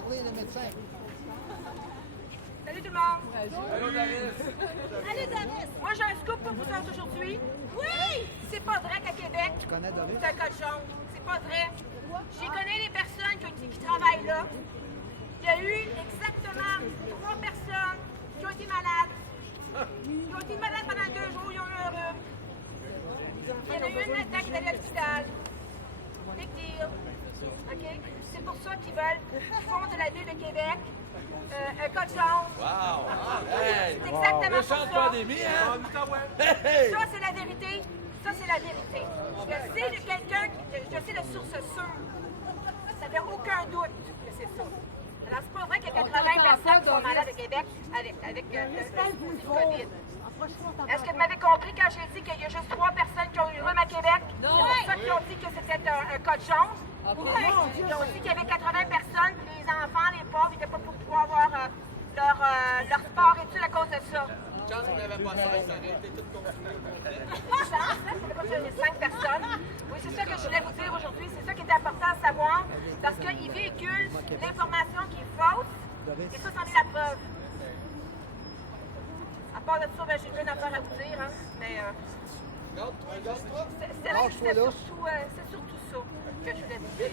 parler, le médecin. Salut tout le monde! Allô, Daris! Salut Daris! Moi j'ai un scoop pour vous autres aujourd'hui. Oui! C'est pas vrai qu'à Québec, Tu connais Doris? c'est un code jaune. C'est pas vrai. J'y connais les personnes qui travaillent là. Il y a eu exactement 3 personnes qui ont été malades. Ils ont été malades pendant 2 jours, ils ont eu un rhume. Il y en a eu une là-dedans qui est allée à l'hôpital. Big deal. OK? C'est pour ça qu'ils veulent, qu'ils font de la ville de Québec un code jaune. Wow! C'est exactement pour Méchante ça. pandémie, hein? Hey! Ça, c'est la vérité. Ça, c'est la vérité. Je sais de quelqu'un, je sais de source sûre. Ça fait aucun doute que c'est ça. Alors, c'est pas vrai qu'il y a 80 personnes qui sont malades au Québec avec le COVID. Est-ce que vous m'avez compris quand j'ai dit qu'il y a juste 3 personnes qui ont eu le rhume à Québec? C'est pour ça qu'ils ont dit que c'était un code jaune. Ils ont dit qu'il y avait 80 personnes, puis les enfants, les pauvres, ils n'étaient pas pour pouvoir avoir leur sport études à cause de ça. Chance qu'on n'avait pas ça, ça aurait été tout confiné. Les 5 personnes. Oui, c'est ça que je voulais vous dire aujourd'hui. C'est ça qui est important à savoir. Parce qu'ils véhiculent l'information qui est fausse. Et ça, c'en est la preuve. À part de ça, ben, j'ai plein d'affaires à vous dire. Hein, mais c'est surtout ça que je voulais vous dire.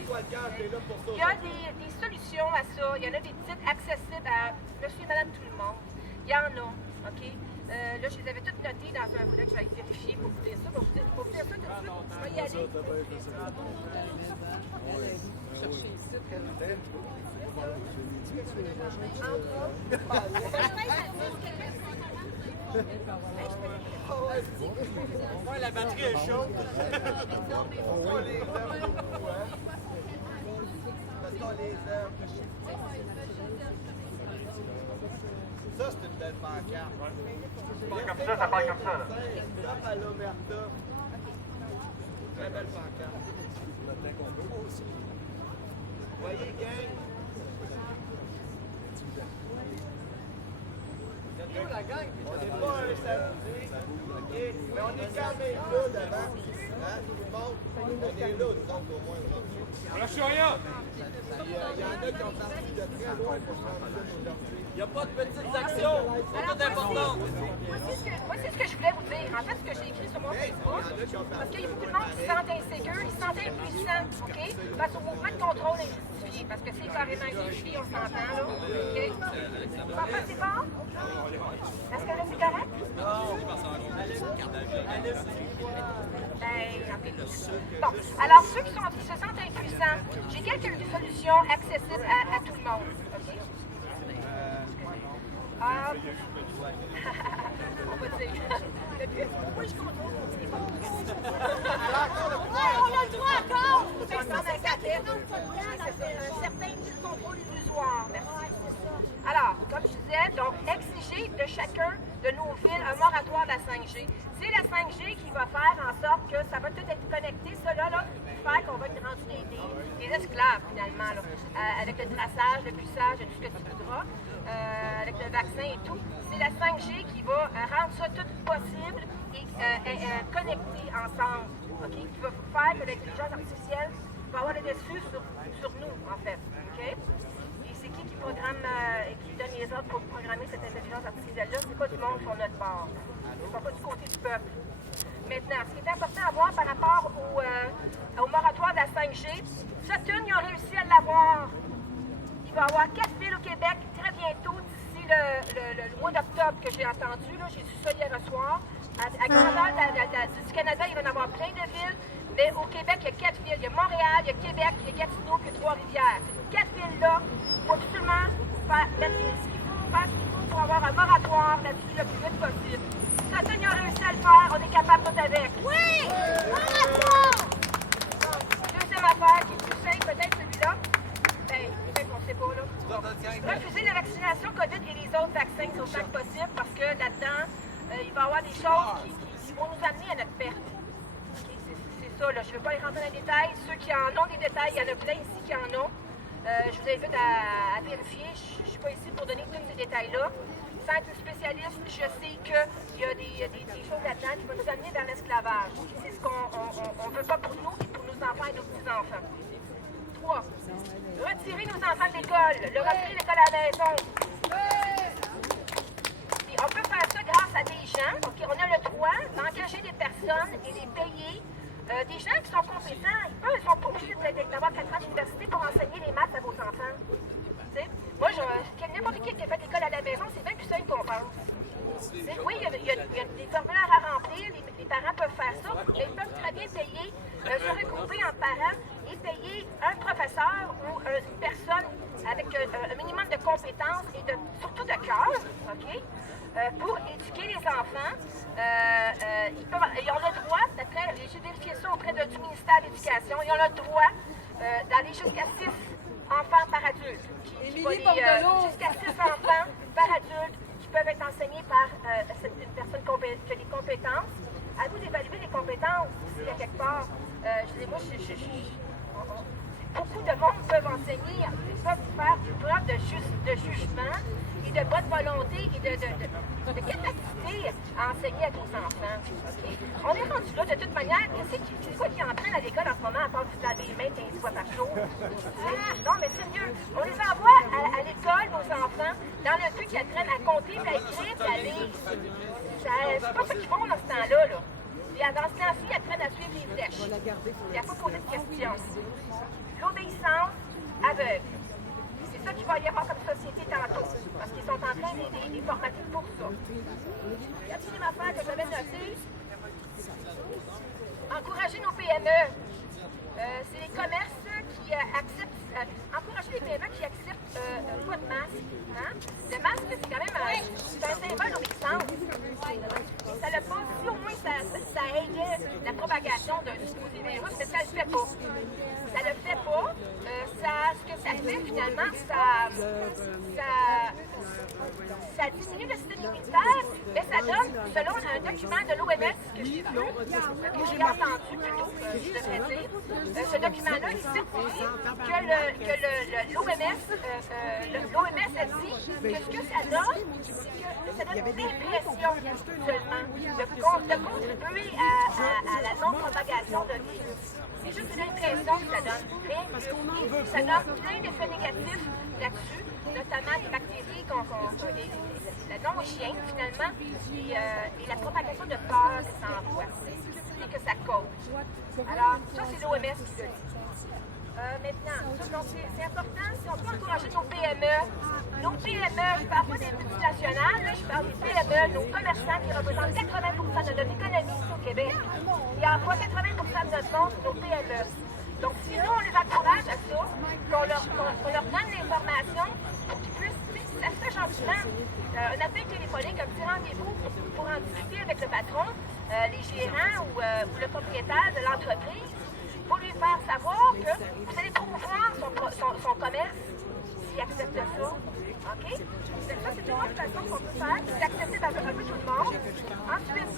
Il y a des solutions à ça. Il y en a des petites accessibles à monsieur et madame tout le monde. Il y en a. OK? Là, je les avais toutes notées dans un volet que j'allais vérifier pour vous dire ça. Pour vous dire ça tout de suite, je vais y aller. Ouais, la batterie est chaude. On voit les herbes beaucoup, hein? Parce qu'on les herbes. Ça, c'est une belle pancarte. Comme ça part comme ça, là. Stop à l'Omerta. Très belle pancarte. Voyez, gang. La gang. On n'est pas un samedi, OK? Mais on est quand même là devant. Hein? Tout le monde, on est là, nous autres, au moins. On lâche rien! Il y en a qui ont parti de très loin pour se rendre là aujourd'hui. Il n'y a pas de petites actions! C'est pas important! Moi, c'est ce que je voulais vous dire. En fait, ce que j'ai écrit sur mon Facebook, parce qu'il y a beaucoup de monde qui se sentent insécures, ils se sentent impuissants, OK? Face au mouvement de contrôle injustifié, parce que c'est carrément injustifié, on s'entend, là, OK? Vous en pensez pas? Est-ce que là, c'est correct? Bon, alors ceux qui se sentent impuissants, j'ai quelques solutions accessibles à tout le monde, OK? On va dire. Moi, je contrôle mon téléphone. On a le droit encore! C'est un certain contrôle illusoire, merci. Alors, comme je disais, donc, exiger de chacun de nos villes un moratoire de la 5G. C'est la 5G qui va faire en sorte que ça va tout être connecté, cela là, faire qu'on va être rendu des esclaves, finalement, là, avec le traçage, le puçage et tout ce que tu voudras, avec le vaccin et tout. C'est la 5G qui va rendre ça tout possible et connecté ensemble, okay? Qui va faire que l'intelligence artificielle va avoir le dessus sur nous, en fait. Okay? Et c'est qui programme et qui donne les ordres pour programmer cette intelligence artificielle-là? C'est pas du monde sur notre bord. C'est pas du côté du peuple. Maintenant, ce qui est important à voir par rapport au moratoire de la 5G, Sutton, ils ont réussi à l'avoir. Il va y avoir 4 villes au Québec très bientôt, d'ici le mois d'octobre que j'ai entendu. J'ai su ça hier soir. À grandeur du Canada, il va y en avoir plein de villes. Mais au Québec, il y a 4 villes. Il y a Montréal, il y a Québec, il y a Gatineau, puis il y a Trois-Rivières. Ces 4 villes-là, il faut absolument mettre ce qu'il faut pour avoir un moratoire là-dessus le plus vite possible. Sutton, ils ont réussi à le faire. On est capable tout avec. Oui! Moratoire! Deuxième affaire, qui est plus simple, peut-être celui-là. Ben, peut-être qu'on ne sait pas, là. Refuser la vaccination COVID et les autres vaccins autant que possible parce que là-dedans, il va y avoir des choses qui vont nous amener à notre perte. Okay? C'est ça, là. Je ne veux pas aller rentrer dans les détails. Ceux qui en ont des détails, il y en a plein ici qui en ont. Je vous invite à vérifier. Je ne suis pas ici pour donner tous ces détails-là. Sans être spécialiste, je sais qu'il y a des choses là-dedans qui vont nous amener vers l'esclavage. C'est ce qu'on ne veut pas pour nous et pour nos enfants et nos petits-enfants. 3. Retirer nos enfants de l'école. l'école, le retrait de l'école à la maison. Puis on peut faire ça grâce à des gens. OK, on a le droit d'engager des personnes et les payer. Des gens qui sont compétents, ils sont pas obligés d'avoir 4 ans d'université pour enseigner les maths à vos enfants. T'sais? Moi, n'importe qui a fait l'école à la maison, c'est bien plus simple qu'on pense. Oui, il y a des formulaires à remplir, les parents peuvent faire ça, mais ils peuvent très bien payer, se regrouper en parents et payer un professeur ou une personne avec un minimum de compétences et surtout de cœur, OK? Pour éduquer les enfants. Ils ont le droit, j'ai vérifié ça auprès du ministère de l'Éducation, ils ont le droit d'aller jusqu'à 6 enfants par adulte. Jusqu'à 6 enfants par adulte qui peuvent être enseignés par une personne qui a des compétences. À vous d'évaluer les compétences aussi, à quelque part. Beaucoup de monde peuvent enseigner, peuvent faire preuve de jugement et de bonne volonté et de capacité à enseigner à vos enfants. Okay? On est rendu là, de toute manière, c'est quoi qui entraîne à l'école en ce moment, à part vous laver les mains 15 fois par jour? Non, mais sérieux, on les envoie à l'école, nos enfants, dans le but qu'ils apprennent à compter, à écrire, à lire. C'est pas ça qu'ils font dans ce temps-là. Et dans ce temps-ci, ils apprennent à suivre les flèches. Il n'y a pas posé de questions. L'obéissance aveugle. C'est ça qu'il va y avoir comme société tantôt, parce qu'ils sont en train de les formater pour ça. La deuxième affaire que j'avais notée, encourager nos PME. C'est les commerces qui acceptent, encourager les PME qui acceptent pas de masque. Hein? Le masque, c'est quand même un symbole d'obéissance. Et ça le pas, si au moins ça aidait la propagation d'un supposé virus, mais ça le fait pas. Ça le fait pas. Ce que ça fait finalement, ça diminue le système immunitaire, mais ça donne, selon un document de l'OMS que j'ai vu, que j'ai entendu plutôt, je devrais dire, ce document-là, il certifie que l'OMS a dit que ce que ça donne, c'est que ça donne l'impression seulement de contribuer à la non-propagation de virus. C'est juste une impression que ça donne. Et ça donne plein d'effets négatifs là-dessus, notamment des bactéries, la non-hygiène finalement, et la propagation de peur que ça envoie et que ça cause. Alors, ça, c'est l'OMS qui le dit. Maintenant, c'est important, si on peut encourager nos PME. Nos PME, je ne parle pas des multinationales, là, je parle des PME, nos commerçants qui représentent 80% de notre économie ici au Québec. Ils emploient 80% de notre monde, nos PME. Donc, si nous, on les encourage à ça, qu'on leur donne l'information pour qu'ils puissent, si ça se fait gentiment, un appel téléphonique, un petit rendez-vous pour en discuter avec le patron, les gérants ou le propriétaire de l'entreprise, pour lui faire savoir que vous allez promouvoir son commerce s'il accepte ça. OK? Ça, c'est une autre façon qu'on peut faire, c'est d'accepter un peu tout le monde. Ensuite,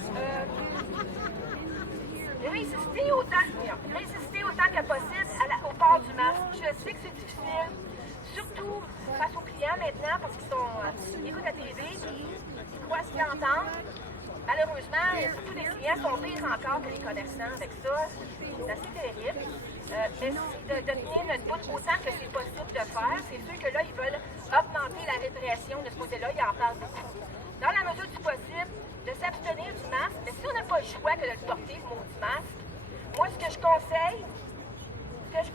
résister autant que possible au port du masque. Je sais que c'est difficile, surtout face aux clients maintenant, parce qu'ils écoutent la télé et ils croient ce qu'ils entendent. Malheureusement, surtout les clients sont pires encore que les commerçants avec ça. C'est assez terrible. Mais c'est de tenir notre bout autant que c'est possible de faire. C'est sûr que là, ils veulent augmenter la répression de ce côté-là. Ils en parlent beaucoup. Dans la mesure du possible, de s'abstenir du masque. Mais si on n'a pas le choix que de le porter, le mot du masque, moi, ce que je conseille, c'est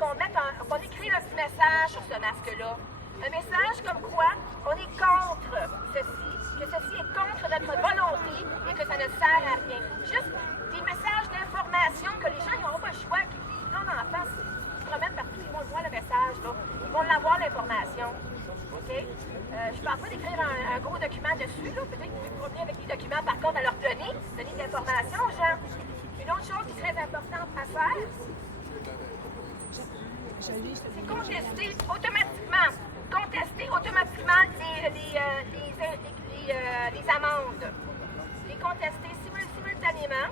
qu'on écrive un petit message sur ce masque-là. Un message comme quoi on est contre ceci, que ceci est contre notre volonté et que ça ne sert à rien. Juste des messages d'information que les gens n'auront pas le choix, qu'ils prennent en face, ils se promènent partout, ils vont voir le message, là. Ils vont l'avoir l'information. OK? Je ne parle pas d'écrire un gros document dessus, là. Peut-être que vous pouvez promener avec des documents, par contre, à leur donner de l'information aux gens. Une autre chose qui est très importante à faire, c'est contester automatiquement les amendes. Les contester simultanément.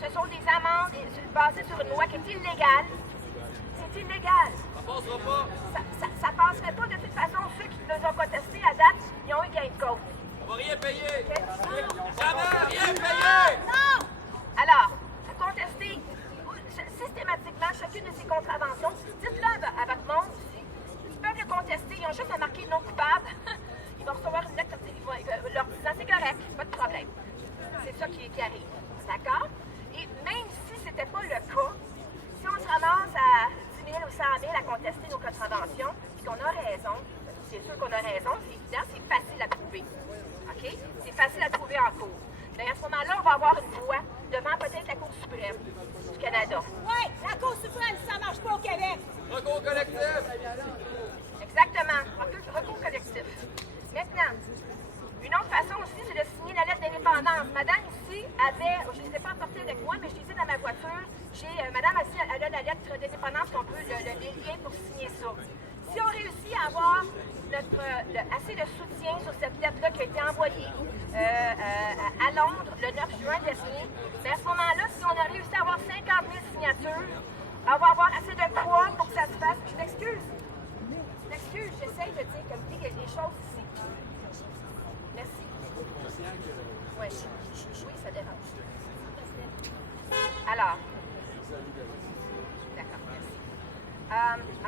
Ce sont des amendes basées sur une loi qui est illégale. C'est illégal. Ça passera pas. Ça passerait pas de toute façon. Ceux qui les ont contestés à date, ils ont eu gain de cause. On va rien payer. Okay? Jamais rien payer. Non! Alors, contester systématiquement chacune de ces contraventions. Dites-le à votre monde aussi. coupable, ils vont recevoir une lettre leur disant c'est correct, pas de problème. C'est ça qui arrive. D'accord? Et même si ce n'était pas le cas, si on se ramasse à 10 000 ou 100 000 à contester nos contraventions, puis qu'on a raison, c'est sûr qu'on a raison, c'est évident, c'est facile à prouver. OK? C'est facile à prouver en cours. Mais à ce moment-là, on va avoir une voix devant peut-être la Cour suprême du Canada. Oui, la Cour suprême, ça ne marche pas au Québec. Recours collectif. Exactement. Recours collectif. Maintenant, une autre façon aussi, c'est de signer la lettre d'indépendance. Madame ici avait, je ne les ai pas apportées avec moi, mais je les ai dans ma voiture. Madame ici, elle a la lettre d'indépendance qu'on peut, les liens pour signer ça. Si on réussit à avoir assez de soutien sur cette lettre-là qui a été envoyée à Londres le 9 juin dernier, bien à ce moment-là, si on a réussi à avoir 50 000 signatures, on va avoir assez de poids pour que ça se fasse. Je m'excuse. J'essaye de dire comme il y a des choses ici. Merci. Oui, ça dérange. Alors. D'accord, merci.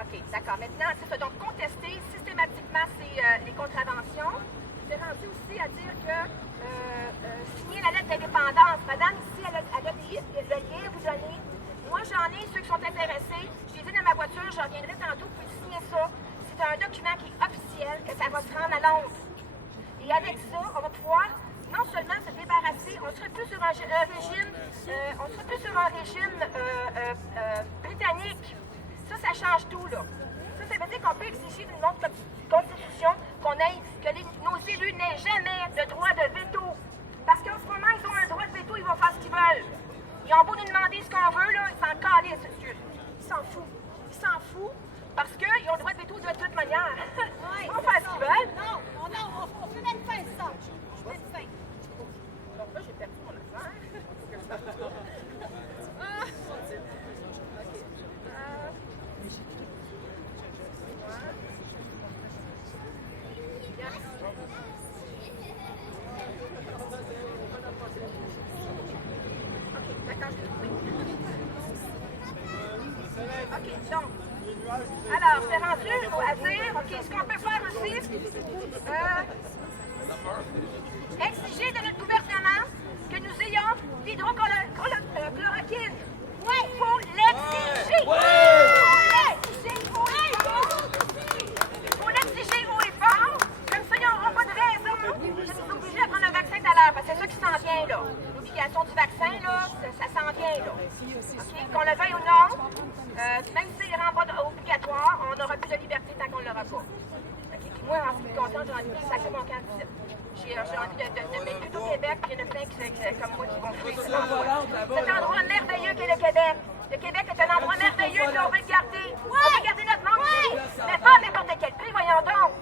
OK, d'accord. Maintenant, c'est ça. Donc, contester systématiquement les contraventions. C'est rendu aussi à dire que signer la lettre d'indépendance. Madame, ici, elle a le lien à vous donner. Moi, j'en ai ceux qui sont intéressés. Je les ai dans ma voiture, j'en reviendrai tantôt. Vous pouvez signer ça. C'est un document qui est officiel, que ça va se rendre à Londres. Et avec ça, on va pouvoir non seulement se débarrasser, on serait plus sur un régime britannique. Ça change tout, là. Ça veut dire qu'on peut exiger d'une autre constitution que nos élus n'aient jamais de droit de veto. Parce qu'en ce moment, ils ont un droit de veto, ils vont faire ce qu'ils veulent. Ils ont beau nous demander ce qu'on veut, là, ils s'en calissent, monsieur. Ils s'en foutent. Parce qu'ils ont le droit de veto de toute manière. Ils vont faire ce qu'ils veulent. Non, on fait une fin, ça. Une fin. Donc là, j'ai perdu mon affaire. OK, donc, alors, c'est rendu à dire, OK, ce qu'on peut faire aussi, exiger de notre gouvernement que nous ayons l'hydrochloroquine. Oui, il faut l'exiger. Il faut l'exiger haut et fort. Comme ça, ils n'auront pas de raison de nous obliger à prendre un vaccin tout à l'heure, parce que c'est ça qui s'en vient, là. L'obligation du vaccin, là, ça s'en vient, là. OK, qu'on le veuille ou non, même s'il ne rend pas obligatoire, on n'aura plus de liberté tant qu'on ne l'aura pas. Okay, puis moi, en ce qui me concerne, j'ai envie de sacrer mon camp d'ici. J'ai envie de mettre tout au Québec, puis il y en a plein comme moi qui vont fuir cet endroit. Cet endroit merveilleux qu'est le Québec. Le Québec est un endroit merveilleux, puis on veut le garder. On veut garder notre nom, mais pas à n'importe quel prix, voyons donc.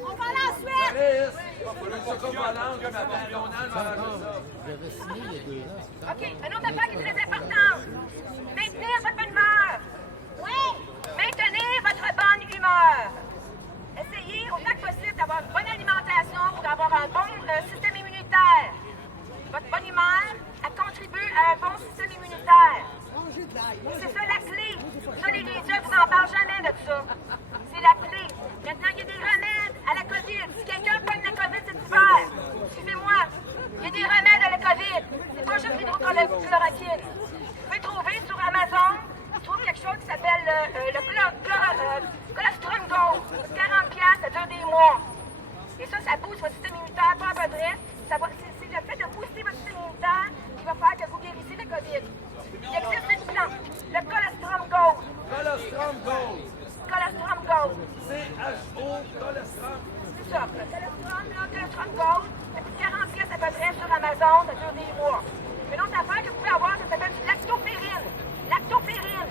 On va aller en Suède. OK, une autre affaire qui est très importante. Maintenir votre bonne humeur. Oui. Maintenir votre bonne humeur. Essayez autant que possible d'avoir une bonne alimentation pour avoir un bon système immunitaire. Votre bonne humeur, elle contribue à un bon système immunitaire. C'est ça la clé. Ça, les médias vous n'en parlent jamais de ça. C'est la clé. Maintenant, il y a des remèdes à la COVID. Si quelqu'un pogne la COVID cet hiver, suivez-moi. Il y a des remèdes à la COVID. C'est pas juste l'hydrochloroquine. Vous pouvez trouver sur Amazon, vous trouvez quelque chose qui s'appelle le colostrum gold. 40$, ça dure des mois. Et ça booste votre système immunitaire, pas à peu près. C'est le fait de booster votre système immunitaire qui va faire que vous guérissez le COVID. Il existe une plante, le colostrum gold. Colostrum Gold. Colostrum gold. C-H-O, colostrum. C'est ça, le colostrum gold. Ça coûte 40$ à peu près sur Amazon, ça dure des mois. Une autre affaire que vous pouvez avoir, ça s'appelle du lactopérine. Lactopérine.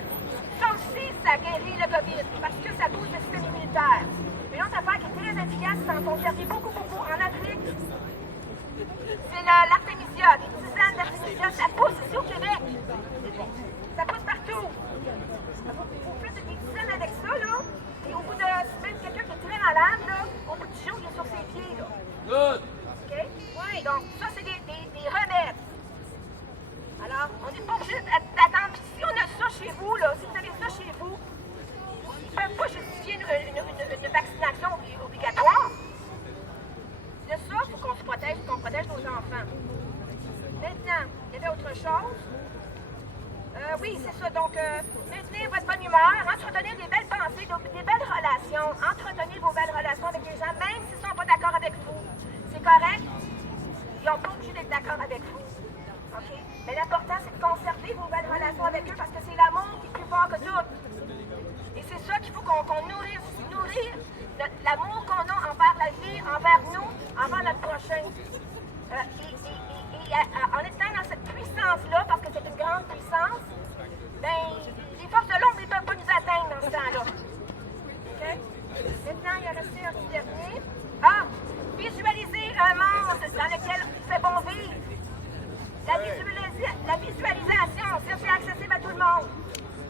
Ça aussi, ça guérit le COVID parce que ça booste le système immunitaire. Une autre affaire qui est très efficace, ça en sont servis beaucoup en Afrique. C'est l'artémisia, des tisanes d'artémisia. Ça pousse ici au Québec. Ça pousse partout. Vous faites des tisanes avec ça, là. Et au bout de, même quelqu'un qui est très malade, là, au bout du jour, il est sur ses pieds, là. Good. OK? Oui. Donc, ça, c'est des remèdes. Alors, on n'est pas obligé d'attendre. Puis si on a ça chez vous, là, si vous avez ça chez vous, ils ne peuvent pas justifier humeur, entretenir des belles pensées, des belles relations. Entretenez vos belles relations avec les gens, même s'ils ne sont pas d'accord avec vous. C'est correct? Ils n'ont pas obligé d'être d'accord avec vous. OK? Mais l'important, c'est de conserver vos belles relations avec eux parce que c'est l'amour qui est plus fort que tout. Et c'est ça qu'il faut qu'on nourrisse. Nourrir l'amour qu'on a envers la vie, envers nous, envers notre prochain. En étant dans cette puissance-là, parce que c'est une grande puissance, ben, les forces de l'ombre ne peuvent pas nous atteindre dans ce temps-là. OK? Maintenant, il y a resté un petit dernier. Ah! Visualiser un monde dans lequel il fait bon vivre. La visualisation, ça c'est accessible à tout le monde.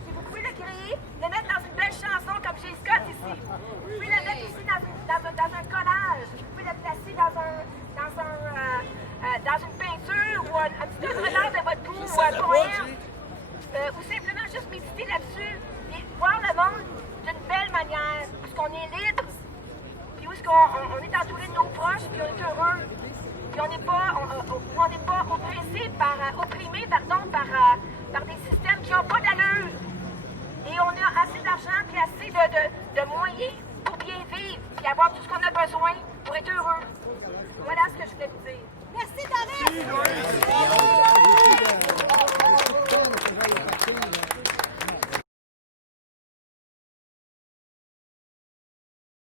Si vous pouvez le créer, le mettre dans une belle chanson comme chez Scott ici. Vous pouvez le mettre aussi dans un collage. Vous pouvez le placer dans une peinture ou un petit relance de votre goût ou un poème. Ou simplement juste méditer là-dessus et voir le monde d'une belle manière, parce qu'on est libre, puis où est-ce qu'on est entouré de nos proches, puis on est heureux. Puis on n'est pas oppressé opprimé par des systèmes qui n'ont pas d'allure. Et on a assez d'argent puis assez de moyens pour bien vivre puis avoir tout ce qu'on a besoin pour être heureux. Voilà ce que je voulais vous dire. Merci, Doris!